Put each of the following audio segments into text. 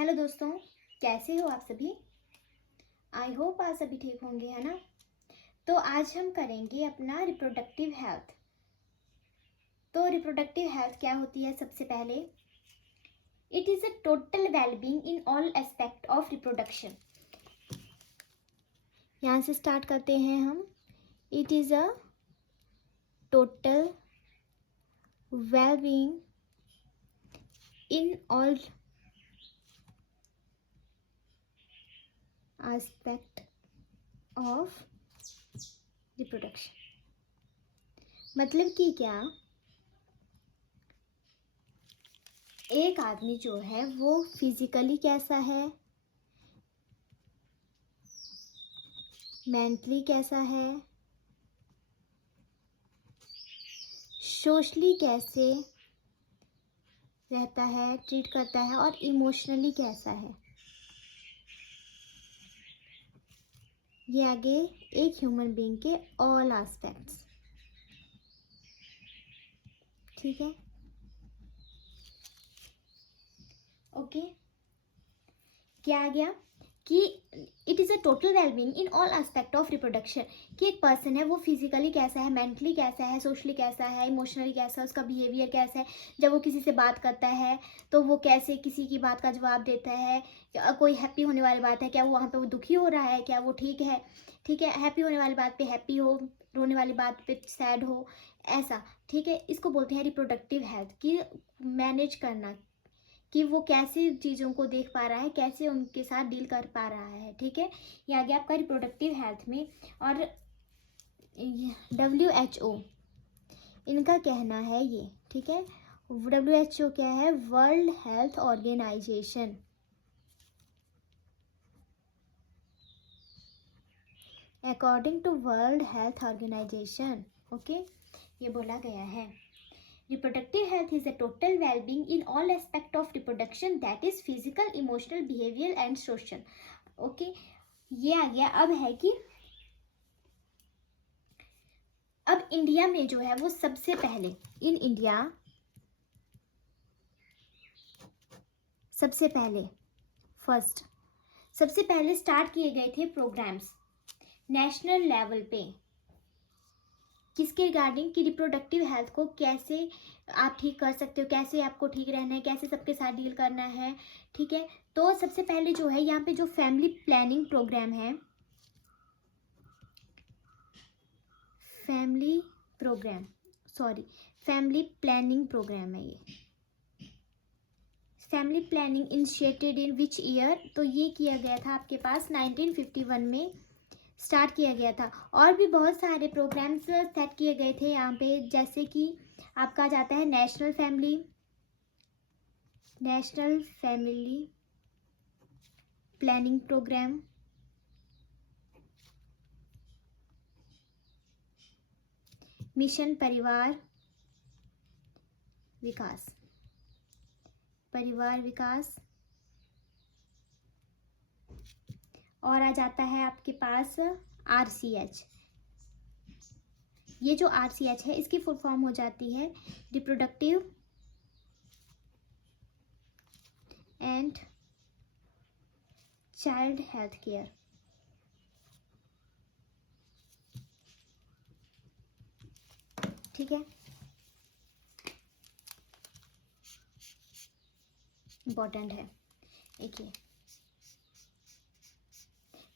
Hello दोस्तों, कैसे हो आप सभी। आई होप आप सभी ठीक होंगे, है ना। तो आज हम करेंगे अपना रिप्रोडक्टिव हेल्थ। तो रिप्रोडक्टिव हेल्थ क्या होती है। सबसे पहले it is a total wellbeing in all aspect of reproduction. यहाँ से स्टार्ट करते हैं हम। It is a total wellbeing in all aspect of reproduction. मतलब कि क्या, एक आदमी जो है वो फिजिकली कैसा है, मेंटली कैसा है, सोशली कैसे रहता है, ट्रीट करता है, और इमोशनली कैसा है। ये आगे एक ह्यूमन बीइंग के ऑल एस्पेक्ट्स। ठीक है, ओके। क्या आ गया कि it is a total wellbeing in all aspect of reproduction. कि एक पर्सन है वो फिजिकली कैसा है, मेंटली कैसा है, सोशली कैसा है, इमोशनली कैसा है, उसका बिहेवियर कैसा है, जब वो किसी से बात करता है तो वो कैसे किसी की बात का जवाब देता है, कोई हैप्पी होने वाली बात है, क्या वो वहाँ पे वो दुखी हो रहा है, क्या वो ठीक है। ठीक है, हैप्पी होने वाली बात पे हैप्पी हो, रोने वाली बात पे सैड हो, ऐसा। ठीक है, इसको बोलते हैं रिप्रोडक्टिव हेल्थ। की मैनेज करना कि वो कैसे चीज़ों को देख पा रहा है, कैसे उनके साथ डील कर पा रहा है। ठीक है, ये आ गया आपका रिप्रोडक्टिव हेल्थ में। और WHO इनका कहना है ये। ठीक है, WHO क्या है, World Health Organization. According to World Health Organization, okay, ये बोला गया है reproductive health is a total well-being in all aspect of reproduction, that is physical, emotional, behavioral and social. Okay, ये आ गया। अब है कि अब इंडिया में जो है वो सबसे पहले इन इंडिया सबसे पहले फर्स्ट सबसे पहले स्टार्ट किए गए थे प्रोग्राम्स नेशनल लेवल पे। किसके रिगार्डिंग, कि रिप्रोडक्टिव हेल्थ को कैसे आप ठीक कर सकते हो, कैसे आपको ठीक रहना है, कैसे सबके साथ डील करना है। ठीक है, तो सबसे पहले जो है यहाँ पे जो फैमिली प्लानिंग प्रोग्राम है, फैमिली प्लानिंग प्रोग्राम है ये। Family planning initiated in which year, तो ये किया गया था आपके पास 1951 में स्टार्ट किया गया था। और भी बहुत सारे प्रोग्राम्स सेट किए गए थे यहाँ पे, जैसे कि आपका जाता है national family planning programme, mission Parivar Vikas, और आ जाता है आपके पास RCH। ये जो RCH है इसकी फुल फॉर्म हो जाती है reproductive and child health care. ठीक है, इंपॉर्टेंट है। देखिए,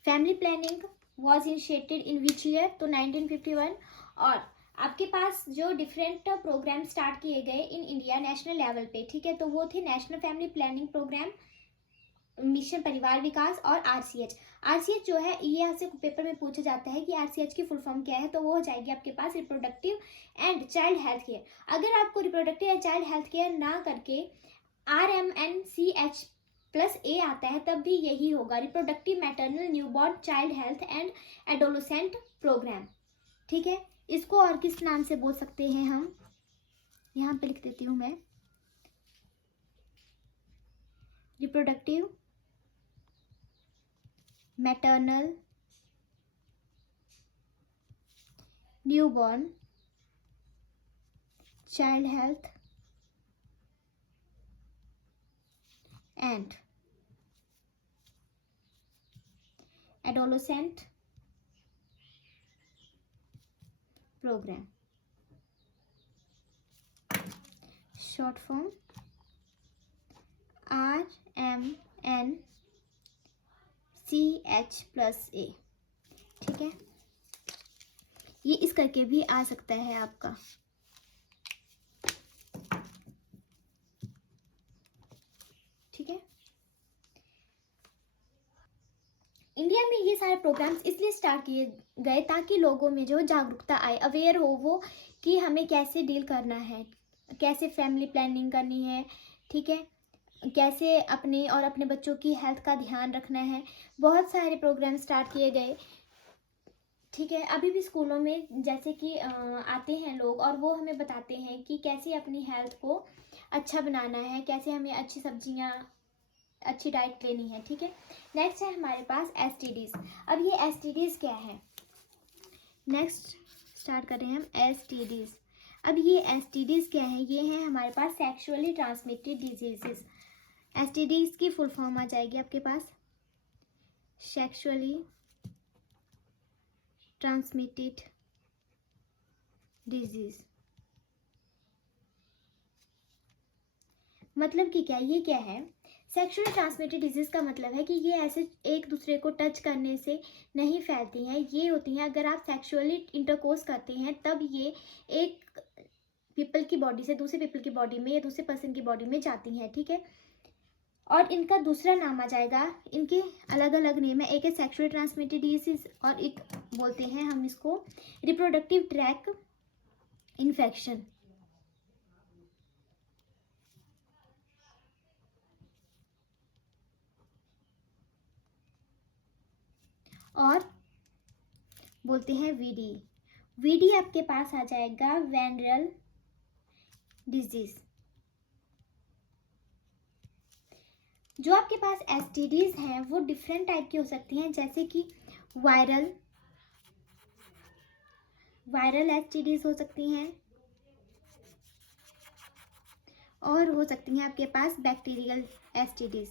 family planning was initiated in which year, तो 1951। और आपके पास जो डिफरेंट प्रोग्राम स्टार्ट किए गए इन इंडिया नेशनल लेवल पे, ठीक है, तो वो थे national family planning programme, mission Parivar Vikas और RCH जो है ये यहाँ से पेपर में पूछा जाता है कि RCH की फुल फॉर्म क्या है, तो वो हो जाएगी आपके पास reproductive and child health care. अगर आपको reproductive and child health care ना करके RMNCH+A आता है, तब भी यही होगा, reproductive maternal newborn child health and adolescent programme. ठीक है, इसको और किस नाम से बोल सकते हैं हम, यहाँ पे लिख देती हूँ मैं, reproductive maternal newborn child health and adolescent programme, short form RMNCH+A, ठीक है। ये इस करके भी आ सकता है आपका, ठीक है। इंडिया में ये सारे प्रोग्राम्स इसलिए स्टार्ट किए गए ताकि लोगों में जो जागरूकता आए, अवेयर हो वो कि हमें कैसे डील करना है, कैसे फैमिली प्लानिंग करनी है, ठीक है, कैसे अपने और अपने बच्चों की हेल्थ का ध्यान रखना है। बहुत सारे प्रोग्राम स्टार्ट किए गए, ठीक है। अभी भी स्कूलों में जैसे कि आते हैं लोग और वो हमें बताते हैं कि कैसे अपनी हेल्थ को अच्छा बनाना है, कैसे हमें अच्छी सब्जियां, अच्छी डाइट लेनी है, ठीक है। नेक्स्ट है हमारे पास STDs। अब ये STDs क्या है, नेक्स्ट स्टार्ट कर रहे हैं हम STDs। अब ये STDs क्या है, ये है हमारे पास सेक्सुअली ट्रांसमिटेड डिजीजेस। STDs की फुल फॉर्म आ जाएगी आपके पास सेक्सुअली ट्रांसमिटेड डिजीज। मतलब कि क्या, ये क्या है, सेक्सुअली ट्रांसमिटेड डिजीज का मतलब है कि ये ऐसे एक दूसरे को टच करने से नहीं फैलती हैं, ये होती हैं अगर आप सेक्सुअली इंटरकोर्स करते हैं तब ये एक पीपल की बॉडी से दूसरे पीपल की बॉडी में या दूसरे पर्सन की बॉडी में जाती हैं, ठीक है। और इनका दूसरा नाम आ जाएगा, इनके अलग अलग नेम है, एक है सेक्सुअली ट्रांसमिटेड डिजीज और एक बोलते हैं हम इसको रिप्रोडक्टिव ट्रैक इन्फेक्शन। और बोलते हैं VD आपके पास आ जाएगा वेनरल डिजीज। जो आपके पास STDs हैं वो डिफरेंट टाइप की हो सकती हैं, जैसे कि वायरल STDs हो सकती हैं और हो सकती हैं आपके पास बैक्टीरियल STDs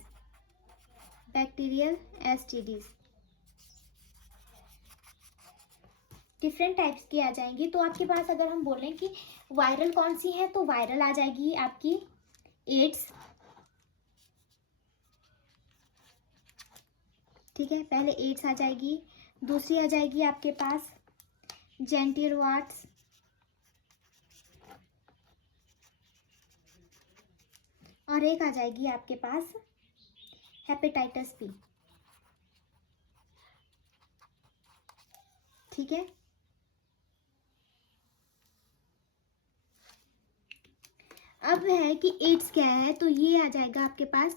डिफरेंट टाइप्स की आ जाएंगी। तो आपके पास अगर हम बोलें कि वायरल कौन सी है, तो वायरल आ जाएगी आपकी एड्स, ठीक है, पहले एड्स आ जाएगी, दूसरी आ जाएगी आपके पास जेंटियल वार्ट्स, और एक आ जाएगी आपके पास हेपेटाइटिस बी, ठीक है। अब है कि एड्स क्या है, तो ये आ जाएगा आपके पास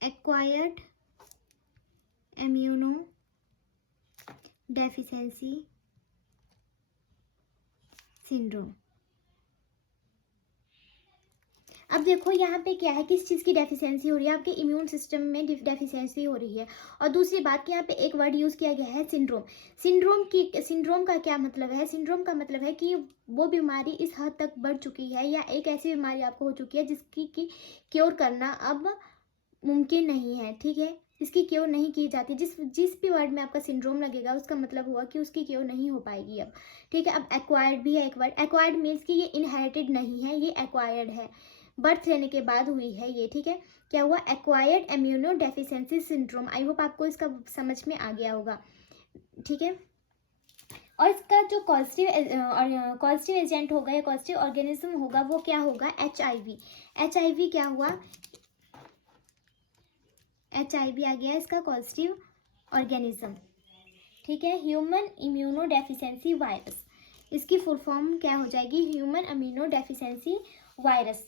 एक्वायर्ड इम्यूनो डेफिशिएंसी सिंड्रोम। अब देखो यहाँ पे क्या है, किस चीज़ की डेफिशिएंसी हो रही है, आपके इम्यून सिस्टम में डेफिशिएंसी हो रही है। और दूसरी बात कि यहाँ पे एक वर्ड यूज़ किया गया है सिंड्रोम। सिंड्रोम का क्या मतलब है, सिंड्रोम का मतलब है कि वो बीमारी इस हद तक बढ़ चुकी है या एक ऐसी बीमारी आपको हो चुकी है जिसकी की क्योर करना अब मुमकिन नहीं है, ठीक है, इसकी क्योर नहीं की जाती। जिस भी वर्ड में आपका सिंड्रोम लगेगा उसका मतलब हुआ कि उसकी क्योर नहीं हो पाएगी अब, ठीक है। अब एक्वायर्ड भी है एक वर्ड, एक्वायर्ड मीन्स कि ये इनहेरिटेड नहीं है, ये एक्वायर्ड है, बर्थ लेने के बाद हुई है ये, ठीक है। क्या हुआ, acquired immunodeficiency syndrome. I hope आपको इसका समझ में आ गया होगा, ठीक है। और इसका जो कॉजेटिव एजेंट होगा या कॉजेटिव ऑर्गेनिज्म होगा वो क्या होगा, HIV क्या हुआ, HIV आ गया इसका कॉजेटिव ऑर्गेनिज्म, ठीक है। ह्यूमन इम्यूनो डेफिशिएंसी वायरस, इसकी फुल फॉर्म क्या हो जाएगी, ह्यूमन इम्यूनो डेफिशिएंसी वायरस,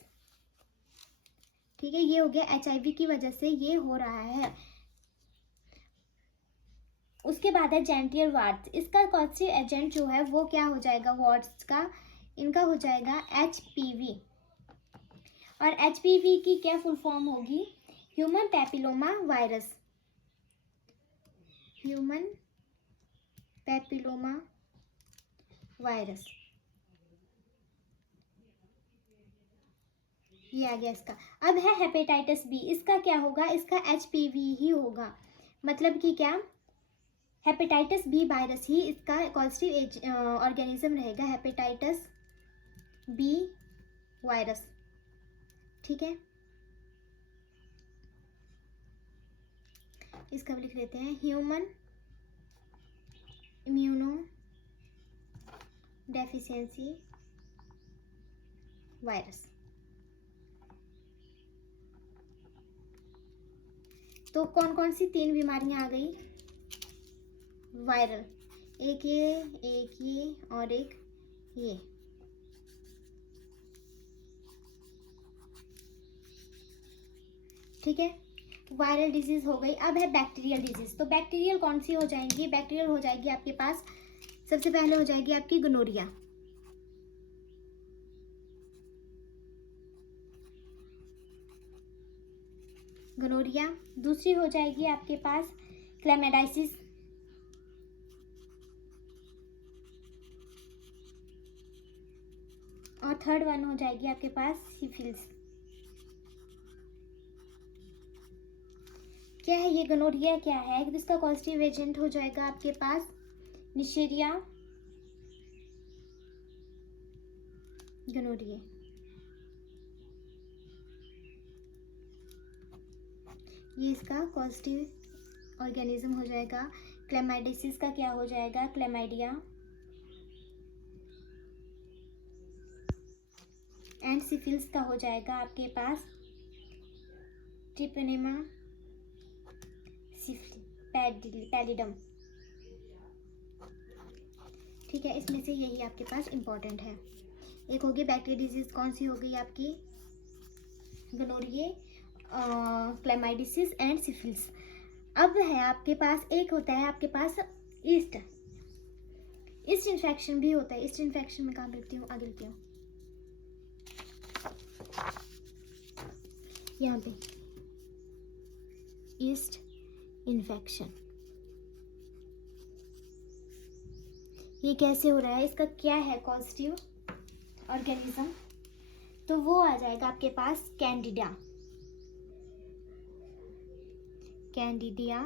ठीक है। ये हो गया HIV की वजह से ये हो रहा है। उसके बाद है जेंटियल वार्ट्स, इसका कॉजेटिव एजेंट जो है वो क्या हो जाएगा, वार्ट्स का इनका हो जाएगा HPV। और HPV की क्या फुल फॉर्म होगी, human papilloma virus, human papilloma virus, ये आ गया इसका। अब है हेपेटाइटिस बी, इसका क्या होगा, इसका HPV ही होगा, मतलब कि क्या, हेपेटाइटिस बी वायरस ही इसका कॉजेटिव ऑर्गेनिज्म रहेगा, हेपेटाइटिस बी वायरस। ठीक है, इसका भी लिख देते हैं, ह्यूमन इम्यूनो डेफिशिएंसी वायरस। तो कौन कौन सी 3 बीमारियां आ गई वायरल, एक ये और एक ये। ठीक है, वायरल डिजीज हो गई। अब है बैक्टीरियल डिजीज। तो बैक्टीरियल कौन सी हो जाएंगी, बैक्टीरियल हो जाएगी आपके पास, सबसे पहले हो जाएगी आपकी गोनोरिया, गोनोरिया। दूसरी हो जाएगी आपके पास क्लेमाइडाइसिस, और थर्ड वन हो जाएगी आपके पास सिफिलिस। क्या है ये गोनोरिया, क्या है, इसका कॉजेटिव एजेंट हो जाएगा आपके पास निशेरिया गोनोरिया। ये इसका कॉजेटिव ऑर्गेनिज्म हो जाएगा। क्लेमाइडिसिस का क्या हो जाएगा, क्लेमाइडिया। एंड सिफिलिस का हो जाएगा आपके पास ट्रिपनेमा पैलिडम। ठीक है, इसमें से यही आपके पास इंपॉर्टेंट है। एक होगी बैक्टीरियल डिजीज, कौन सी हो गई आपकी, गोनोरिया, क्लेमाइडिसिस एंड सिफिलिस। अब है आपके पास, एक होता है आपके पास ईस्ट इन्फेक्शन भी होता है। ईस्ट इन्फेक्शन में कहाँ लिखती हूँ, आगे लिखती हूँ यहाँ पे, ईस्ट इन्फेक्शन। ये कैसे हो रहा है, इसका क्या है कॉजेटिव ऑर्गेनिज्म, तो वो आ जाएगा आपके पास कैंडिडिया, कैंडिडिया।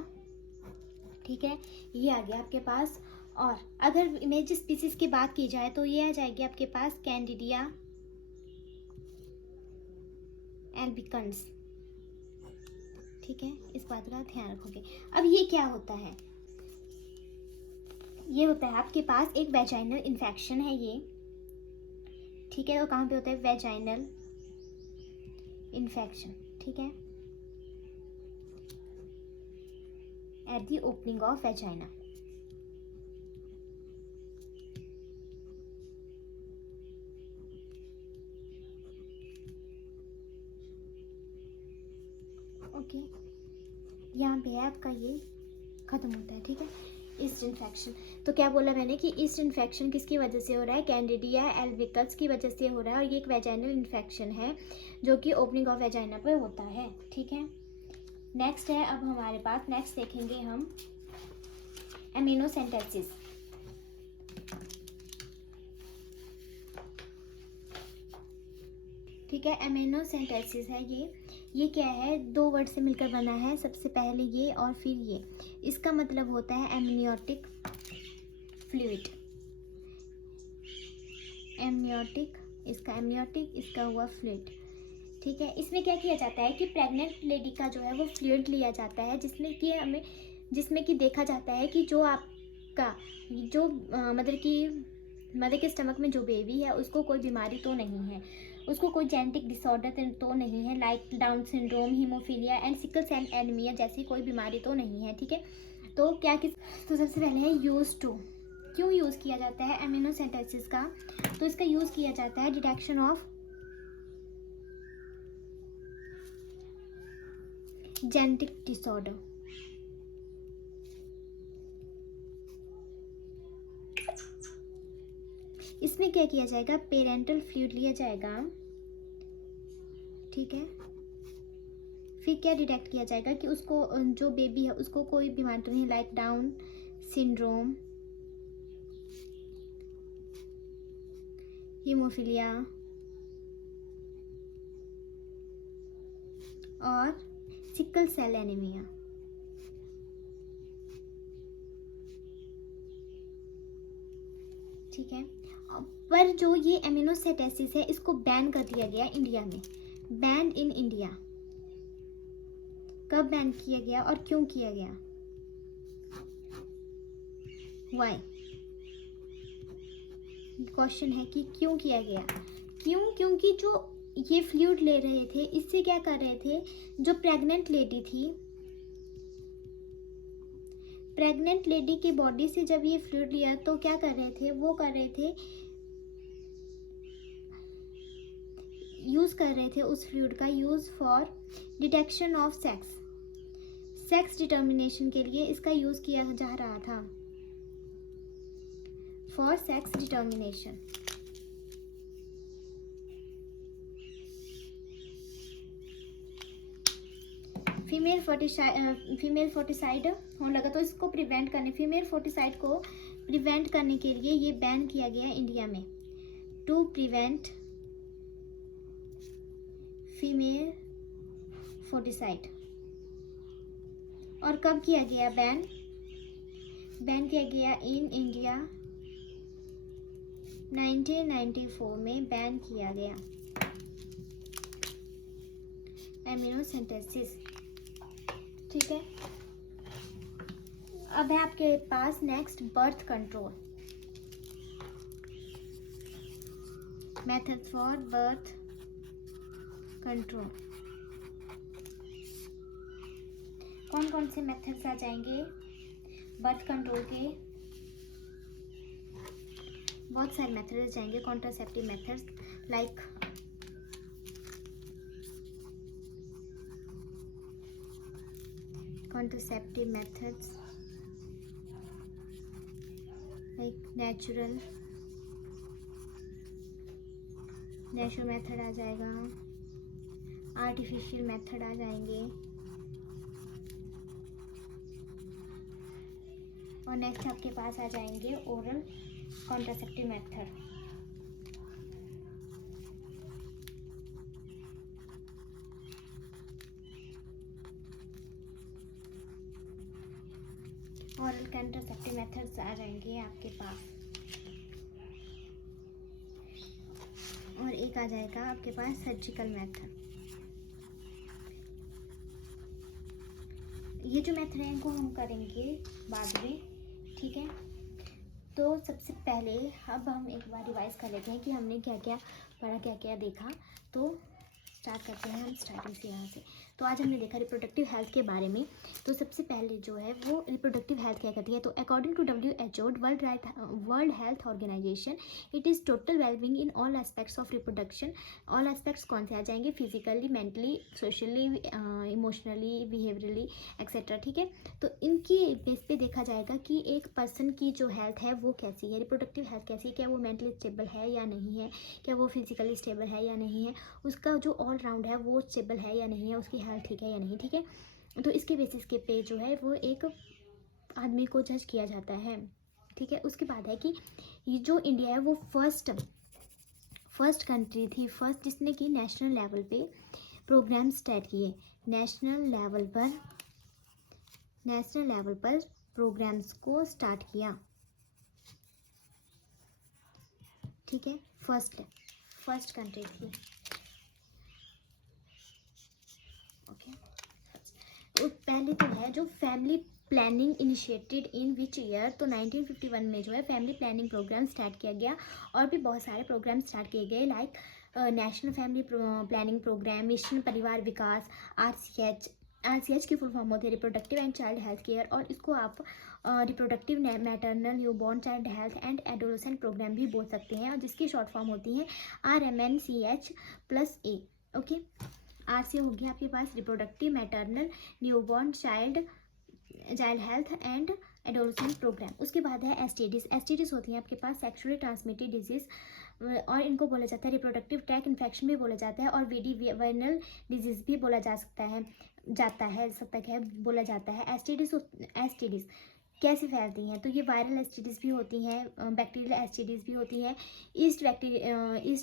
ठीक है, ये आ गया आपके पास। और अगर इमेज स्पीसीज की बात की जाए तो ये आ जाएगी आपके पास कैंडिडिया एल्बिकन्स। ठीक है, इस बात का ध्यान रखोगे। अब ये क्या होता है, ये होता है आपके पास एक वेजाइनल इन्फेक्शन है ये। ठीक है, तो कहाँ पे होता है, वेजाइनल इन्फेक्शन। ठीक है, at the opening of vagina. Okay, यहाँ पे है आपका ये खत्म होता है। ठीक है, ईस्ट इन्फेक्शन। तो क्या बोला मैंने कि ईस्ट इन्फेक्शन किसकी वजह से हो रहा है, कैंडिडिया एल्बिकस की वजह से हो रहा है, और ये एक वेजाइनल इन्फेक्शन है जो कि ओपनिंग ऑफ वेजाइना पे होता है। ठीक है, नेक्स्ट है, अब हमारे पास नेक्स्ट देखेंगे हम एमिनोसेंटेसिस। ठीक है, एमिनोसेंटेसिस है ये क्या है, 2 वर्ड से मिलकर बना है, सबसे पहले ये और फिर ये। इसका मतलब होता है एमनियोटिक फ्लूइड, एमनियोटिक, इसका एमनियोटिक, इसका हुआ फ्लूइड। ठीक है, इसमें क्या किया जाता है कि प्रेग्नेंट लेडी का जो है वो फ्लूइड लिया जाता है, जिसमें कि देखा जाता है कि जो आपका जो मदर के स्टमक में जो बेबी है उसको कोई बीमारी तो नहीं है, उसको कोई जेनेटिक डिसऑर्डर तो नहीं है, like Down syndrome, haemophilia and sickle cell anaemia जैसी कोई बीमारी तो नहीं है। ठीक है, तो तो सबसे पहले है यूज टू। क्यों यूज़ किया जाता है एमिनोसेंटेसिस का, तो इसका यूज़ किया जाता है डिटेक्शन ऑफ जेनेटिक डिसऑर्डर। इसमें क्या किया जाएगा, पेरेंटल फ्लूइड लिया जाएगा। ठीक है, फिर क्या डिटेक्ट किया जाएगा कि उसको जो बेबी है उसको कोई बीमारी तो नहीं, लाइक डाउन सिंड्रोम, हीमोफीलिया और सिकल सेल एनीमिया। ठीक है। पर जो ये एमिनोसाइटोसिस है इसको बैन कर दिया गया इंडिया में, बैन इन इंडिया। कब बैन किया गया और क्यों किया गया? वाई? क्वेश्चन है कि क्यों किया गया। क्यों? क्योंकि जो ये फ्लूइड ले रहे थे इससे क्या कर रहे थे, जो प्रेग्नेंट लेडी थी, प्रेग्नेंट लेडी की बॉडी से जब ये फ्लूइड लिया तो क्या कर रहे थे, वो कर रहे थे, यूज कर रहे थे उस फ्लूइड का use for detection of sex, sex determination के लिए इसका यूज किया जा रहा था, फॉर सेक्स डिटर्मिनेशन। फीमेल फोर्टिसाइड होने लगा तो इसको प्रिवेंट करने, फीमेल फोर्टिसाइड को प्रिवेंट करने के लिए ये बैन किया गया इंडिया में, टू प्रिवेंट फीमेल फोर्टिसाइड। और कब किया गया बैन? बैन किया गया इन इंडिया 1994 में बैन किया गया एमिनोसाइटोसिस। ठीक है। अब है आपके पास next birth control, method for birth control. कौन कौन से मेथड्स आ जाएंगे बर्थ कंट्रोल के? बहुत सारे मेथड्स जाएंगे, contraceptive methods like contraceptive methods like natural method आ जाएगा, आर्टिफिशियल मेथड आ जाएंगे, और नेक्स्ट आपके पास आ जाएंगे oral contraceptive method. Oral contraceptive methods आ जाएंगे आपके पास, और एक आ जाएगा आपके पास सर्जिकल मेथड। ये जो मेथड है इनको हम करेंगे बाद में, ठीक है। तो सबसे पहले अब हम एक बार रिवाइज कर लेते हैं कि हमने क्या क्या पढ़ा, क्या क्या देखा। तो स्टार्ट करते हैं हम स्टार्टिंग से यहाँ से। तो आज हमने देखा रिप्रोडक्टिव हेल्थ के बारे में। तो सबसे पहले जो है वो रिप्रोडक्टिव हेल्थ क्या करती है, तो according to WHO World Health Organization, it is total wellbeing in all aspects of reproduction. All aspects कौन से आ जाएंगे? Physically, mentally, socially, emotionally, behaviourally etcetera, ठीक है। तो इनकी बेस पे देखा जाएगा कि एक पर्सन की जो हेल्थ है वो कैसी है, रिप्रोडक्टिव हेल्थ कैसी है, क्या वो मेंटली स्टेबल है या नहीं है, क्या वो फिजिकली स्टेबल है या नहीं है, उसका जो ऑल राउंड है वो स्टेबल है या नहीं है, उसकी हेल्थ ठीक है या नहीं, ठीक है। तो इसके बेसिस के पे जो है वो एक आदमी को जज किया जाता है, ठीक है। उसके बाद है कि ये जो इंडिया है वो फर्स्ट कंट्री थी, फर्स्ट जिसने कि नेशनल लेवल पे प्रोग्राम स्टार्ट किए, नेशनल लेवल पर प्रोग्राम्स को स्टार्ट किया, ठीक है। फर्स्ट कंट्री थी, ओके। पहले तो है जो family planning initiated in which year, तो 1951 में जो है फैमिली प्लानिंग प्रोग्राम स्टार्ट किया गया। और भी बहुत सारे प्रोग्राम स्टार्ट किए गए like national family planning programme, mission Parivar Vikas, RCH की फुल फॉर्म होती है reproductive and child health care, और इसको आप reproductive maternal newborn child health and adolescent programme भी बोल सकते हैं, और जिसकी शॉर्ट फॉर्म होती है RMNCH+A, ओके। RC हो गया आपके पास reproductive maternal newborn child health and adolescent program. उसके बाद है STDs होती हैं आपके पास सेक्सुअली ट्रांसमिटेड डिजीज, और इनको बोला जाता है रिप्रोडक्टिव ट्रैक इन्फेक्शन भी बोला जाता है, और वेरिनल डिजीज भी बोला बोला जाता है। STDs कैसे फैलती हैं, तो ये वायरल एसटीडीज़ भी होती हैं, बैक्टीरियल एसटीडीज़ भी होती है, ईस्ट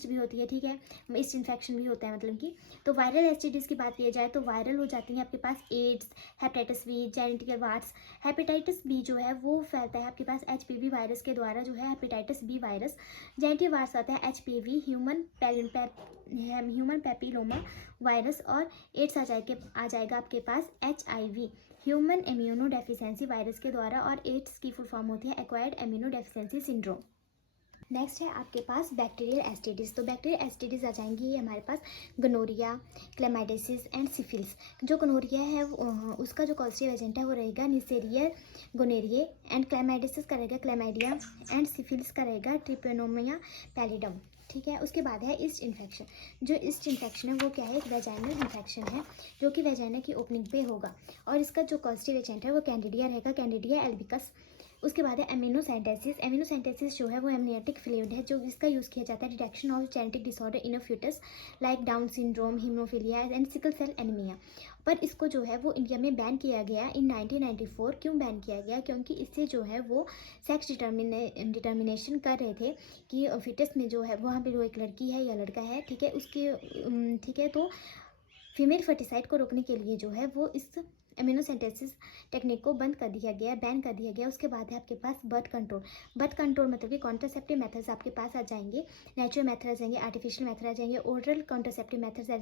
भी होती है, ठीक है, ईस्ट इन्फेक्शन भी होता है मतलब कि। तो वायरल एसटीडीज़ की बात की जाए तो वायरल हो जाती हैं आपके पास AIDS, hepatitis B, genetical wards. Hepatitis B जो है वो फैलता है आपके पास एचपीवी वायरस के द्वारा, जो है hepatitis B virus. Genetic wards आता है एचपीवी, ह्यूमन पैपिलोमा वायरस। और एड्स आ जाएगा आपके पास HIV, human immunodeficiency virus के द्वारा। और एड्स की फुल फॉर्म होती है acquired immunodeficiency syndrome. Next है आपके पास बैक्टीरियल एसटीडीज़। तो बैक्टीरियल एसटीडीज़ आ जाएंगी ये हमारे पास गोनोरिया, क्लेमाइडिसिस एंड सिफिलिस। जो गोनोरिया है उसका जो कॉजेटिव एजेंट है वो रहेगा निसेरिया गोनेरिये, एंड क्लेमाइडिसिस का रहेगा क्लेमाइडिया, एंड सिफिलिस का रहेगा ट्रिपेनोमिया पैलिडम, ठीक है। उसके बाद है ईस्ट इन्फेक्शन। जो ईस्ट इन्फेक्शन है वो क्या है, एक वेजाइनल इन्फेक्शन है जो कि वेजाइना की ओपनिंग पे होगा, और इसका जो कॉजेटिव एजेंट है वो कैंडिडिया रहेगा, कैंडिडिया एल्बिकस। उसके बाद है एमिनोसेंटेसिस। एमिनोसेंटेसिस जो है वो एमनियोटिक फ्लूइड है जो इसका यूज़ किया जाता है detection of genetic disorder in a foetus like Down syndrome, haemophilia and sickle cell anaemia. पर इसको जो है वो इंडिया में बैन किया गया इन 1994। क्यों बैन किया गया, क्योंकि इससे जो है वो सेक्स डिटर्मिनेशन कर रहे थे कि फिटस में जो है वहाँ पे जो एक लड़की है या लड़का है, ठीक है, उसके ठीक है, तो फीमेल फर्टिसाइड को रोकने के लिए जो है वो इस एमिनोसेंटेसिस टेक्निक को बंद कर दिया गया, बैन कर दिया गया। उसके बाद है आपके पास बर्थ कंट्रोल। बर्थ कंट्रोल मतलब कि कॉन्ट्रासेप्टिव मेथड्स आपके पास आ जाएंगे, नेचुरल मेथड आ जाएंगे, आर्टिफिशियल मेथड आ जाएंगे, ओरल कॉन्ट्रासेप्टिव मेथड्स आ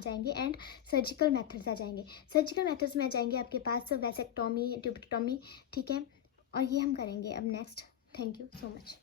जाएंगे एंड सर्जिकल मेथड्स आ जाएंगे। सर्जिकल मेथड्स में आ जाएंगे आपके पास वैसेक्टोमी, ट्यूबेक्टोमी, ठीक है, और ये हम करेंगे अब next. Thank you so much.